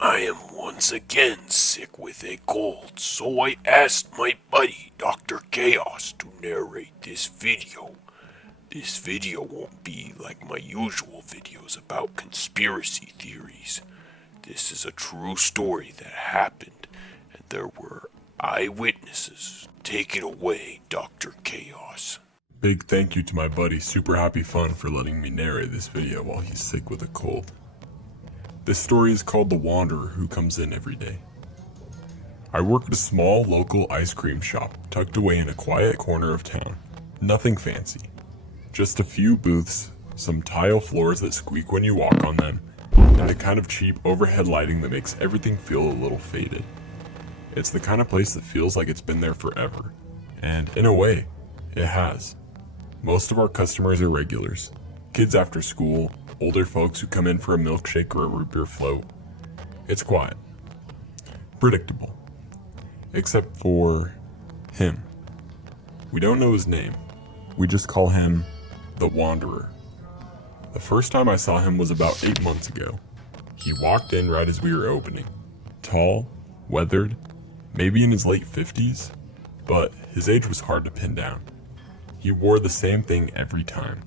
I am once again sick with a cold, so I asked my buddy Dr. Chaos to narrate this video. This video won't be like my usual videos about conspiracy theories. This is a true story that happened, and there were eyewitnesses. Take it away, Dr. Chaos. Big thank you to my buddy Super Happy Fun for letting me narrate this video while he's sick with a cold. This story is called The Wanderer Who Comes In Every Day. I work at a small local ice cream shop tucked away in a quiet corner of town. Nothing fancy. Just a few booths, some tile floors that squeak when you walk on them, and the kind of cheap overhead lighting that makes everything feel a little faded. It's the kind of place that feels like it's been there forever. And in a way, it has. Most of our customers are regulars. Kids after school, older folks who come in for a milkshake or a root beer float. It's quiet. Predictable. Except for him. We don't know his name. We just call him the Wanderer. The first time I saw him was about 8 months ago. He walked in right as we were opening. Tall, weathered, maybe in his late 50s, but his age was hard to pin down. He wore the same thing every time.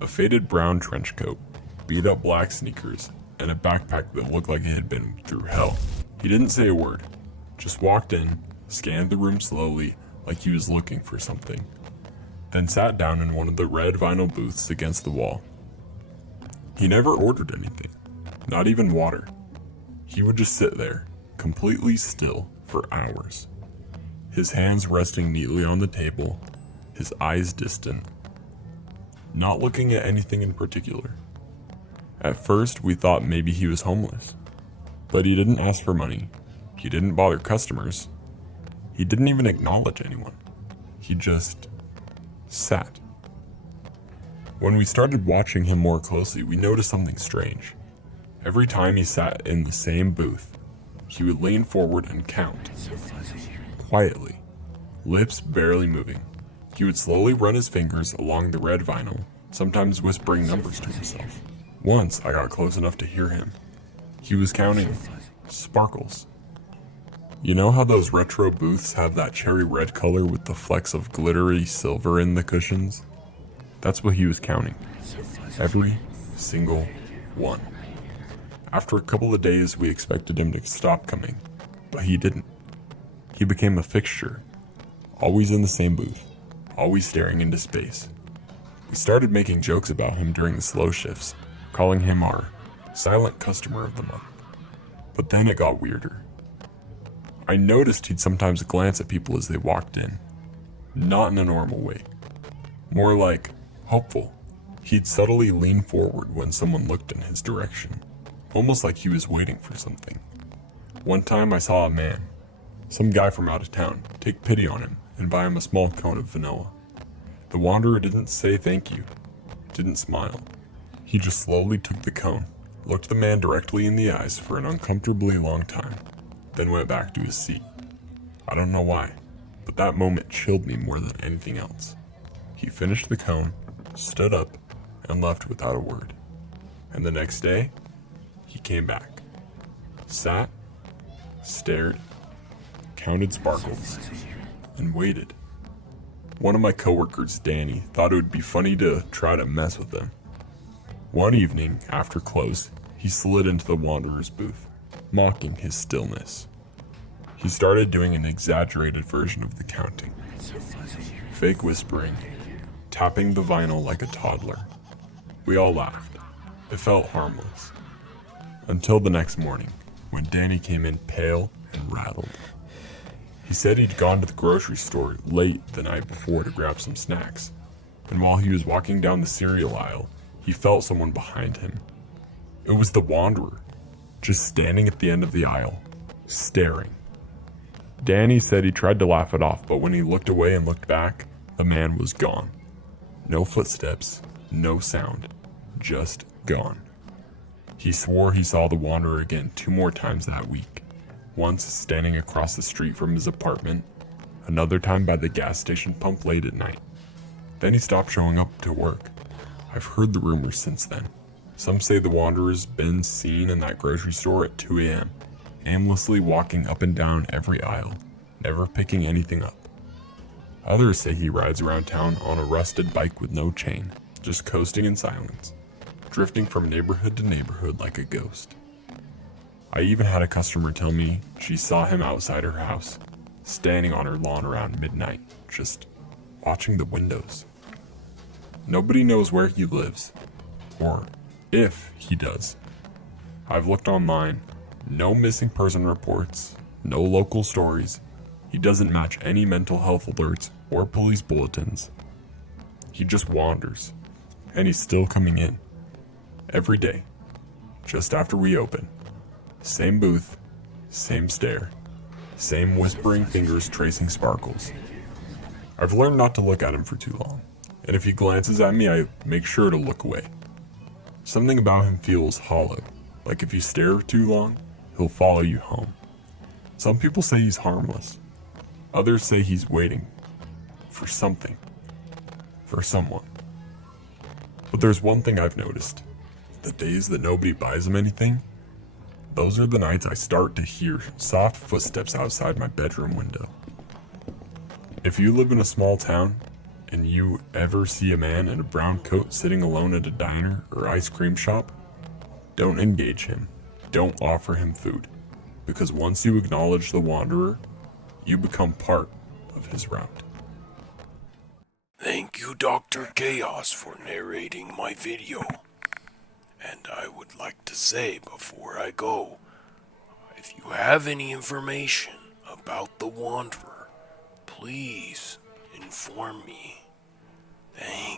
A faded brown trench coat, beat up black sneakers, and a backpack that looked like it had been through hell. He didn't say a word, just walked in, scanned the room slowly like he was looking for something, then sat down in one of the red vinyl booths against the wall. He never ordered anything, not even water. He would just sit there, completely still for hours. His hands resting neatly on the table, his eyes distant, not looking at anything in particular. At first, we thought maybe he was homeless, but he didn't ask for money. He didn't bother customers. He didn't even acknowledge anyone. He just sat. When we started watching him more closely, we noticed something strange. Every time he sat in the same booth, he would lean forward and count. Quietly, lips barely moving. He would slowly run his fingers along the red vinyl, sometimes whispering numbers to himself. Once I got close enough to hear him. He was counting sparkles. You know how those retro booths have that cherry red color with the flecks of glittery silver in the cushions? That's what he was counting. Every single one. After a couple of days, we expected him to stop coming, but he didn't. He became a fixture, always in the same booth, always staring into space. We started making jokes about him during the slow shifts, calling him our silent customer of the month. But then it got weirder. I noticed he'd sometimes glance at people as they walked in, not in a normal way, more like hopeful. He'd subtly lean forward when someone looked in his direction, almost like he was waiting for something. One time I saw a man, some guy from out of town, take pity on him and buy him a small cone of vanilla. The Wanderer didn't say thank you, didn't smile. He just slowly took the cone, looked the man directly in the eyes for an uncomfortably long time, then went back to his seat. I don't know why, but that moment chilled me more than anything else. He finished the cone, stood up, and left without a word. And the next day, he came back. Sat, stared, counted sparkles, and waited. One of my coworkers, Danny, thought it would be funny to try to mess with him. One evening, after close, he slid into the Wanderer's booth, mocking his stillness. He started doing an exaggerated version of the counting, fake whispering, tapping the vinyl like a toddler. We all laughed. It felt harmless. Until the next morning, when Danny came in pale and rattled. He said he'd gone to the grocery store late the night before to grab some snacks, and while he was walking down the cereal aisle, he felt someone behind him. It was the Wanderer, just standing at the end of the aisle, staring. Danny said he tried to laugh it off, but when he looked away and looked back, the man was gone. No footsteps, no sound, just gone. He swore he saw the Wanderer again 2 more times that week. Once standing across the street from his apartment, another time by the gas station pump late at night. Then he stopped showing up to work. I've heard the rumors since then. Some say the Wanderer's been seen in that grocery store at 2 a.m., aimlessly walking up and down every aisle, never picking anything up. Others say he rides around town on a rusted bike with no chain, just coasting in silence, drifting from neighborhood to neighborhood like a ghost. I even had a customer tell me she saw him outside her house, standing on her lawn around midnight, just watching the windows. Nobody knows where he lives, or if he does. I've looked online, no missing person reports, no local stories. He doesn't match any mental health alerts or police bulletins. He just wanders, and he's still coming in. Every day, just after we open. Same booth, same stare, same whispering fingers tracing sparkles. I've learned not to look at him for too long, and if he glances at me, I make sure to look away. Something about him feels hollow, like if you stare too long, he'll follow you home. Some people say he's harmless. Others say he's waiting for something, for someone. But there's one thing I've noticed. The days that nobody buys him anything, those are the nights I start to hear soft footsteps outside my bedroom window. If you live in a small town and you ever see a man in a brown coat sitting alone at a diner or ice cream shop, don't engage him. Don't offer him food. Because once you acknowledge the Wanderer, you become part of his route. Thank you, Dr. Chaos, for narrating my video. And I would like to say before I go, if you have any information about the Wanderer, please inform me. Thank